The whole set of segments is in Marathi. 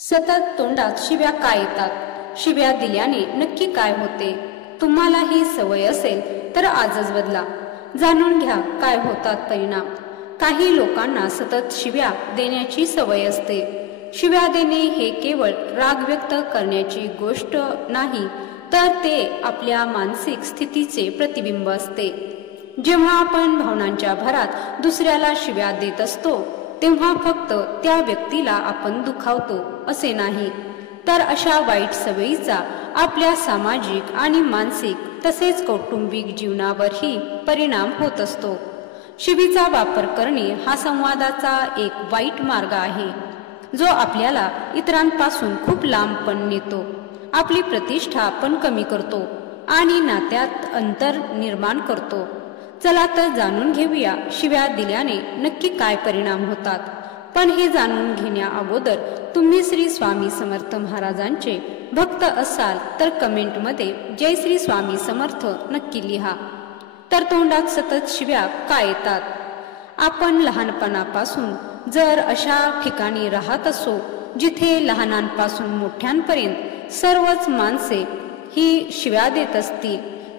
सतत तोंडात शिव्या का येतात? शिव्या दिल्याने नक्की काय होते? तुम्हाला ही सवय असेल तर आजच बदला. जाणून घ्या काय होतात परिणाम. काही लोकांना सतत शिव्या देण्याची सवय असते. शिव्या देणे हे केवळ राग व्यक्त करण्याची गोष्ट नाही, तर ते आपल्या मानसिक स्थितीचे प्रतिबिंब असते. जेव्हा आपण भावनांच्या भरात दुसऱ्याला शिव्या देत असतो तेव्हा फक्त त्या व्यक्तीला आपण दुखावतो असे नाही, तर अशा वाईट सवयीचा आपल्या सामाजिक आणि मानसिक तसेच कौटुंबिक जीवनावरही परिणाम होत असतो. शिवीचा वापर करणे हा संवादाचा एक वाईट मार्ग आहे, जो आपल्याला इतरांपासून खूप लांब पण नेतो, आपली प्रतिष्ठा पण कमी करतो आणि नात्यात अंतर निर्माण करतो. चला तर जाणून घेऊया शिव्या दिल्याने नक्की काय परिणाम होतात. पण हे जाणून घेण्या अगोदर तुम्ही श्री स्वामी समर्थ महाराजांचे भक्त असाल तर कमेंटमध्ये जय श्री स्वामी समर्थ नक्की लिहा. तर तोंडात सतत शिव्या का येतात? आपण लहानपणापासून जर अशा ठिकाणी राहत असो जिथे लहानांपासून मोठ्यांपर्यंत सर्वच माणसे ही शिव्या देत असतील,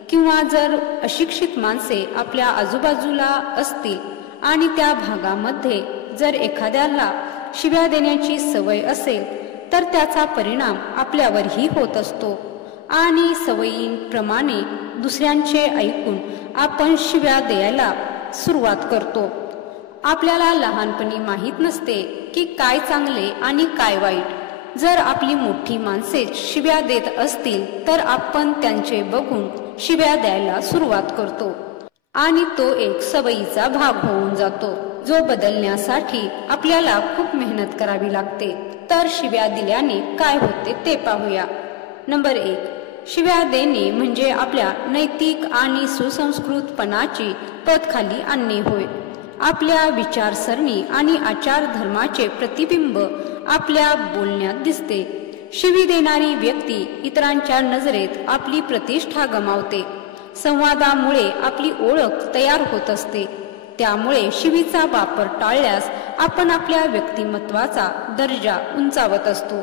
किंवा जर अशिक्षित माणसे आपल्या आजूबाजूला असतील आणि त्या भागामध्ये जर एखाद्याला शिव्या देण्याची सवय असेल तर त्याचा परिणाम आपल्यावरही होत असतो आणि सवयींप्रमाणे दुसऱ्यांचे ऐकून आपण शिव्या द्यायला सुरुवात करतो. आपल्याला लहानपणी माहीत नसते की काय चांगले आणि काय वाईट. जर आपली मोठी माणसे शिव्या देत असतील तर आपण त्यांचे बघून शिव्या द्यायला सुरुवात करतो आणि तो एक सवयीचा भाग होऊन जातो, जो बदलण्यासाठी आपल्याला खूप मेहनत करावी लागते. तर शिव्या दिल्याने काय होते ते पाहूया. नंबर 1, शिव्या देणे म्हणजे आपल्या नैतिक आणि सुसंस्कृतपणाची पत खाली आणणे होय. आपल्या विचारसरणी आणि आचार धर्माचे प्रतिबिंब आपल्या बोलण्यात दिसते. शिवी देणारी व्यक्ती इतरांच्या नजरेत आपली प्रतिष्ठा गमावते. संवादामुळे आपली ओळख तयार होत असते. त्यामुळे शिवीचा वापर टाळल्यास आपण आपल्या व्यक्तिमत्वाचा दर्जा उंचावत असतो.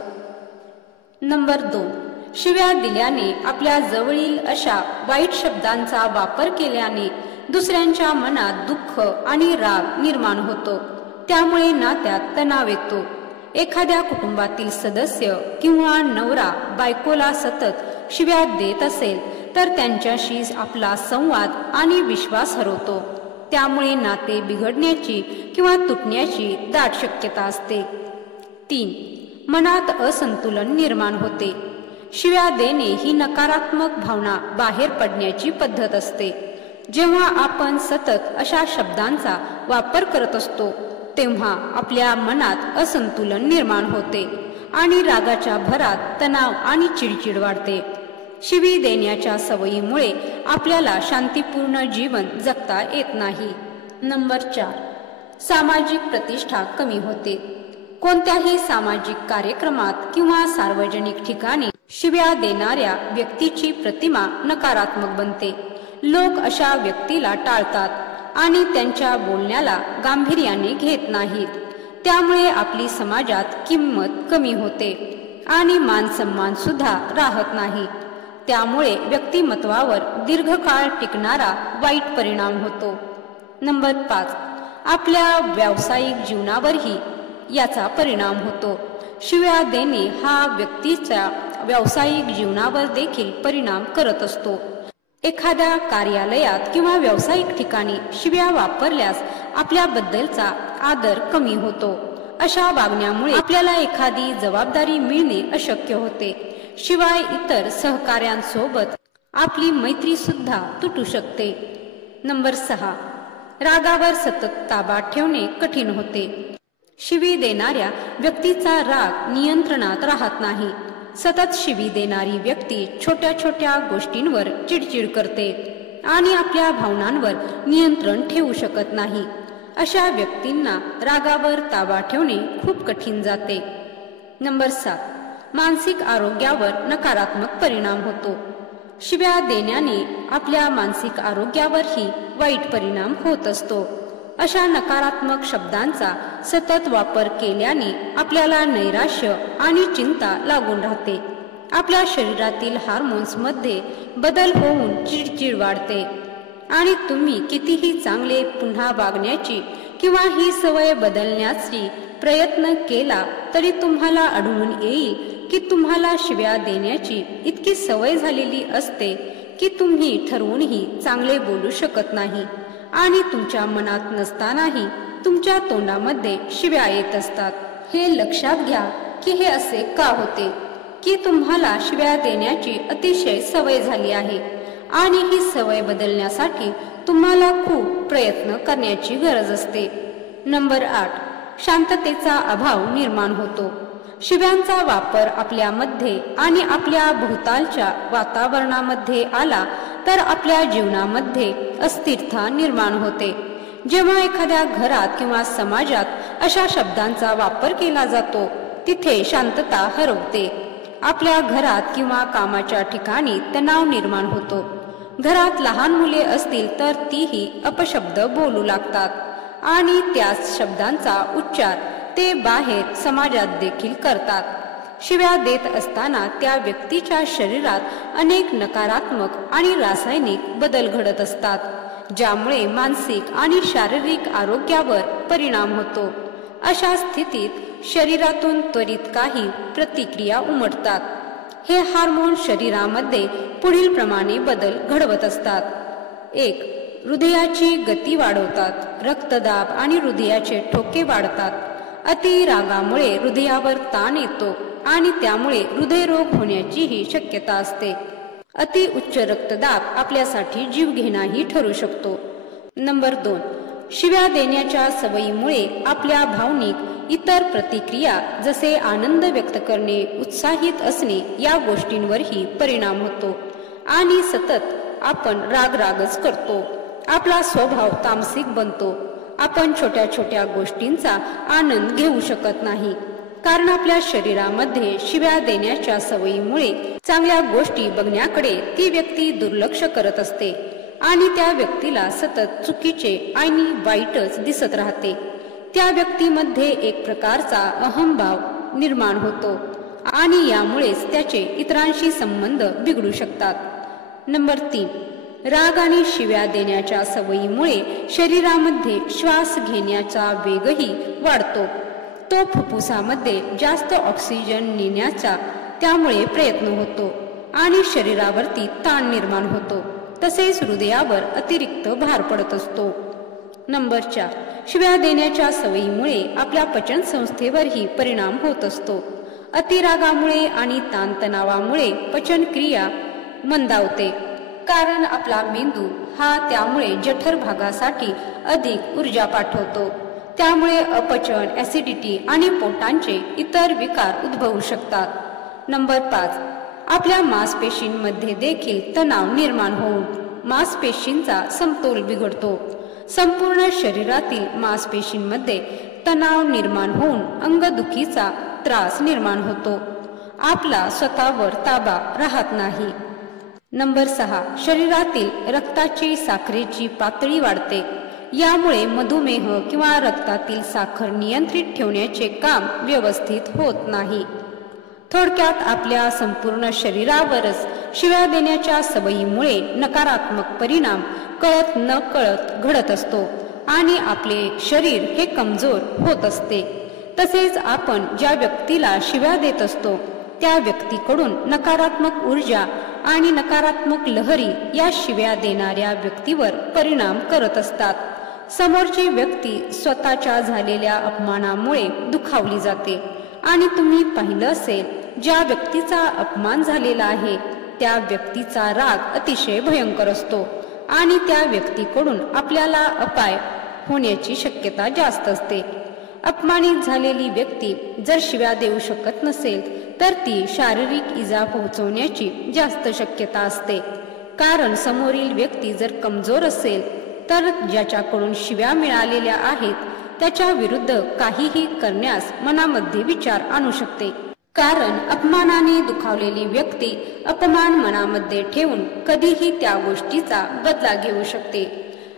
नंबर 2, शिव्या दिल्याने आपल्या जवळील अशा वाईट शब्दांचा वापर केल्याने दुसऱ्यांच्या मनात दुःख आणि राग निर्माण होतो. त्यामुळे नात्यात तणाव येतो. एखाद्या कुटुंबातील सदस्य किंवा नवरा बायकोला सतत शिव्या देत असेल तर त्यांच्याशी आपला संवाद आणि विश्वास हरवतो. त्यामुळे नाते बिघडण्याची किंवा तुटण्याची दाट शक्यता असते. 3, मनात असंतुलन निर्माण होते. शिव्या देणे ही नकारात्मक भावना बाहेर पडण्याची पद्धत असते. जेव्हा आपण सतत अशा शब्दांचा वापर करत असतो तेव्हा आपल्या मनात असंतुलन निर्माण होते आणि रागाच्या भरात तणाव आणि चिडचिड वाढते. शिवी देण्याच्या सवयीमुळे आपल्याला शांतीपूर्ण जीवन जगता येत नाही. नंबर 4, सामाजिक प्रतिष्ठा कमी होते. कोणत्याही सामाजिक कार्यक्रमात किंवा सार्वजनिक ठिकाणी शिव्या देणाऱ्या व्यक्तीची प्रतिमा नकारात्मक बनते. लोक अशा व्यक्तीला टाळतात आणि त्यांच्या बोलण्याला गांभीर्याने घेत नाहीत. त्यामुळे आपली समाजात किंमत कमी होते आणि मानसन्मान सुद्धा राहत नाही. त्यामुळे व्यक्तिमत्वावर दीर्घकाळ टिकणारा वाईट परिणाम होतो. नंबर 5, आपल्या व्यावसायिक जीवनावरही याचा परिणाम होतो. शिव्या देणे हा व्यक्तीच्या व्यावसायिक जीवनावर देखील परिणाम करत असतो. एखाद्या कार्यालयात किंवा व्यावसायिक ठिकाणी शिव्या वापरल्यास आपल्याबद्दलचा आदर कमी होतो. अशा वागण्यामुळे आपल्याला एखादी जबाबदारी मिळणे अशक्य होते. शिवाय इतर सहकाऱ्यांसोबत आपली मैत्री सुद्धा तुटू शकते. नंबर 6, रागावर सतत ताबा ठेवणे कठीण होते. शिवी देणाऱ्या व्यक्तीचा राग नियंत्रणात राहत नाही. सतत शिवी देणारी व्यक्ती छोट्या छोट्या गोष्टींवर चिडचिड करते आणि आपल्या भावनांवर नियंत्रण ठेवू शकत नाही. अशा व्यक्तींना रागावर ताबा ठेवणे खूप कठीण जाते. नंबर 7, मानसिक आरोग्यावर नकारात्मक परिणाम होतो. शिव्या देण्याने आपल्या मानसिक आरोग्यावरही वाईट परिणाम होत असतो. अशा नकारात्मक शब्दांचा सतत वापर केल्याने आपल्याला नैराश्य आणि चिंता लागून राहते. आपल्या शरीरातील हार्मोन्समध्ये बदल होऊन चिडचिड वाढते आणि तुम्ही कितीही चांगले पुन्हा वागण्याची किंवा ही सवय बदलण्याची प्रयत्न केला तरी तुम्हाला आढळून येईल की तुम्हाला शिव्या देण्याची इतकी सवय झालेली असते की तुम्ही ठरवूनही चांगले बोलू शकत नाही आणि तुमच्या मनात नसतानाही तुमच्या तोंडामध्ये शिव्या येत असतात. हे लक्षात घ्या की हे असे का होते की तुम्हाला शिव्या देण्याची अतिशय सवय झाली आहे आणि ही सवय बदलण्यासाठी तुम्हाला खूप प्रयत्न करण्याची गरज असते. नंबर 8, शांततेचा अभाव निर्माण होतो. शिव्यांचा वापर आपल्यामध्ये आणि आपल्या भोवतालच्या वातावरणामध्ये आला तर आपल्या जीवनामध्ये अस्थिरता निर्माण होते. जेव्हा एखाद्या घरात किंवा समाजात अशा शब्दांचा वापर केला जातो तिथे शांतता हरवते. आपल्या घरात किंवा कामाच्या ठिकाणी तणाव निर्माण होतो. घरात लहान मुले असतील तर तीही अपशब्द बोलू लागतात आणि त्याच शब्दांचा उच्चार ते बाहेर समाजात देखील करतात. शिव्या देत असताना त्या व्यक्तीच्या शरीरात अनेक नकारात्मक आणि रासायनिक बदल घडत असतात, ज्यामुळे मानसिक आणि शारीरिक आरोग्यावर परिणाम होतो. अशा स्थितीत शरीरातून त्वरित काही प्रतिक्रिया उमटतात. हे हार्मोन शरीरामध्ये पुढील प्रमाणे बदल घडवत असतात. 1. हृदयाची गती वाढवतात. रक्तदाब आणि हृदयाचे ठोके वाढतात. अति रागामुळे हृदयावर ताण येतो आणि त्यामुळे हृदयरोग होण्याचीही शक्यता असते. अति उच्च रक्तदाब आपल्यासाठी जीवघेणाही ठरू शकतो. नंबर 2. शिव्या देण्याच्या सवयीमुळे आपल्या भावनिक इतर प्रतिक्रिया जसे आनंद व्यक्त करणे, उत्साहित असणे या गोष्टींवरही परिणाम होतो आणि सतत आपण रागच करतो. आपला स्वभाव तामसिक बनतो. आपण छोट्या छोट्या गोष्टींचा आनंद घेऊ शकत नाही कारण आपल्या शरीरामध्ये शिव्या देण्याच्या सवयीमुळे चांगल्या गोष्टी बघण्याकडे ती व्यक्ती दुर्लक्ष करत असते आणि त्या व्यक्तीला सतत चुकीचे आणि वाईटच दिसत राहते. त्या व्यक्तीमध्ये एक प्रकारचा अहंभाव निर्माण होतो आणि यामुळेच त्याचे इतरांशी संबंध बिघडू शकतात. नंबर 3. राग आणि शिव्या देण्याच्या सवयीमुळे शरीरामध्ये श्वास घेण्याचा वेगही वाढतो. तो फुफ्फुसामध्ये जास्त ऑक्सिजन नेण्याचा त्यामुळे प्रयत्न होतो आणि शरीरावरती ताण निर्माण होतो. तसेच हृदयावर अतिरिक्त भार पडत असतो. नंबर 4. शिव्या देण्याच्या सवयीमुळे आपल्या पचन संस्थेवरही परिणाम होत असतो. अतिरागामुळे आणि ताणतणावामुळे पचनक्रिया मंदावते कारण आपला मेंदू हा त्यामुळे जठर भागासाठी अधिक ऊर्जा पाठवतो. त्यामुळे अपचन, ऍसिडिटी आणि पोटांचे इतर विकार उद्भवू शकतात. नंबर 5. आपल्या मांसपेशींमध्ये देखील तणाव निर्माण होऊन मांसपेशींचा समतोल बिघडतो. संपूर्ण शरीरातील मांसपेशींमध्ये तणाव निर्माण होऊन अंगदुखीचा त्रास निर्माण होतो. आपला स्वतःवर ताबा राहत नाही. नंबर 6. शरीरातील रक्ताची साखरेची पातळी वाढते. यामुळे मधुमेह किंवा रक्तातील साखर नियंत्रित ठेवण्याचे काम व्यवस्थित होत नाही. थोडक्यात आपल्या संपूर्ण शरीरावरच शिव्या देण्याच्या सवयीमुळे नकारात्मक परिणाम कळत न कळत घडत असतो आणि आपले शरीर हे कमजोर होत असते. तसेच आपण ज्या व्यक्तीला शिव्या देत असतो त्या व्यक्तीकडून नकारात्मक ऊर्जा आणि नकारात्मक लहरी या शिव्या देणाऱ्या व्यक्तीवर परिणाम करत असतात. समोरची व्यक्ती स्वतःच्या झालेल्या अपमानामुळे दुखावली जाते आणि तुम्ही पाहिलं असेल ज्या व्यक्तीचा अपमान झालेला आहे त्या व्यक्तीचा राग अतिशय भयंकर असतो आणि त्या व्यक्तीकडून आपल्याला अपाय होण्याची शक्यता जास्त असते. अपमानित झालेली व्यक्ती जर शिव्या देऊ शकत नसेल तर ती शारीरिक इजा पोहोचवण्याची जास्त शक्यता असते कारण समोरील व्यक्ती जर कमजोर असेल तर ज्याच्याकडून शिव्या मिळालेल्या आहेत त्याच्या विरुद्ध काहीही करण्यास मनामध्ये विचार आणू शकते. कारण अपमानाने दुखावलेली व्यक्ती अपमान मनामध्ये ठेवून कधीही त्या गोष्टीचा बदला घेऊ शकते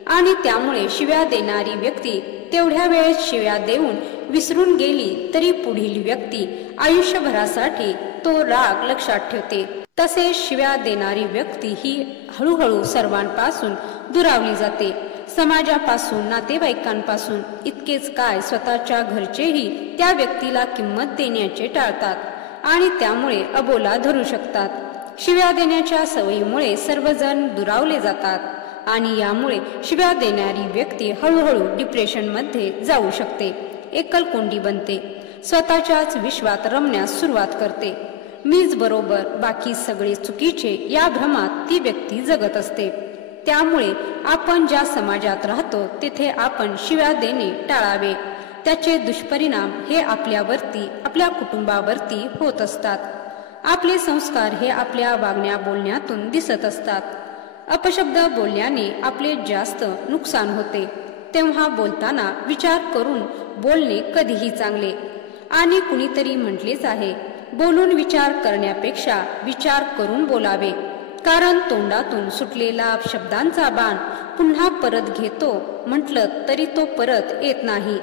आणि त्यामुळे शिव्या देणारी व्यक्ती तेवढ्या वेळेस शिव्या देऊन विसरून गेली तरी पुढील व्यक्ती आयुष्यभरासाठी तो राग लक्षात ठेवते। तसेच शिव्या देणारी व्यक्ती ही हळूहळू सर्वांपासून दुरावली जाते, समाजापासून, नातेवाईकांपासून, इतकेच काय स्वतःच्या घरचेही त्या व्यक्तीला किंमत देण्याचे टाळतात आणि त्यामुळे अबोला धरू शकतात। शिव्या देण्याच्या सवयीमुळे सर्वजण दुरावले जातात आणि यामुळे शिव्या देणारी व्यक्ती हळूहळू डिप्रेशनमध्ये जाऊ शकते, एकलकोंडी बनते, स्वतःच्याच विश्वात रमण्यास सुरुवात करते। मीच बरोबर, बाकी सगळे चुकीचे या भ्रमात ती व्यक्ती जगत असते। त्यामुळे आपण ज्या समाजात राहतो तिथे आपण शिव्या देणे टाळावे। त्याचे दुष्परिणाम हे आपल्यावरती, आपल्या कुटुंबावरती होत असतात। आपले संस्कार हे आपल्या वागण्या बोलण्यातून दिसत असतात। अपशब्द बोलल्याने आपले जास्त नुकसान होते, तेव्हा बोलताना विचार करून बोलणे कधीही चांगले। आणि कुणीतरी म्हटलेच आहे, बोलून विचार करण्यापेक्षा विचार करून बोलावे, कारण तोंडातून सुटलेला शब्दांचा बाण पुन्हा परत घेतो म्हटलं तरी तो परत येत नाही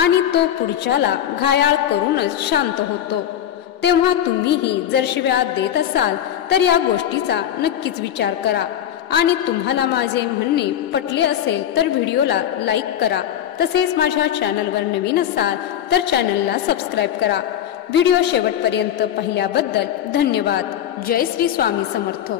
आणि तो पुढच्याला घायाळ करूनच शांत होतो। तेव्हा तुम्हीही जर शिव्या देत असाल तर या गोष्टीचा नक्कीच विचार करा आणि तुम्हाला माझे म्हणणे पटले असेल तर व्हिडिओला लाईक करा। तसेच माझ्या चॅनलवर नवीन असाल तर चॅनलला सबस्क्राईब करा। व्हिडिओ शेवटपर्यंत पाहिल्याबद्दल धन्यवाद। जय श्री स्वामी समर्थ।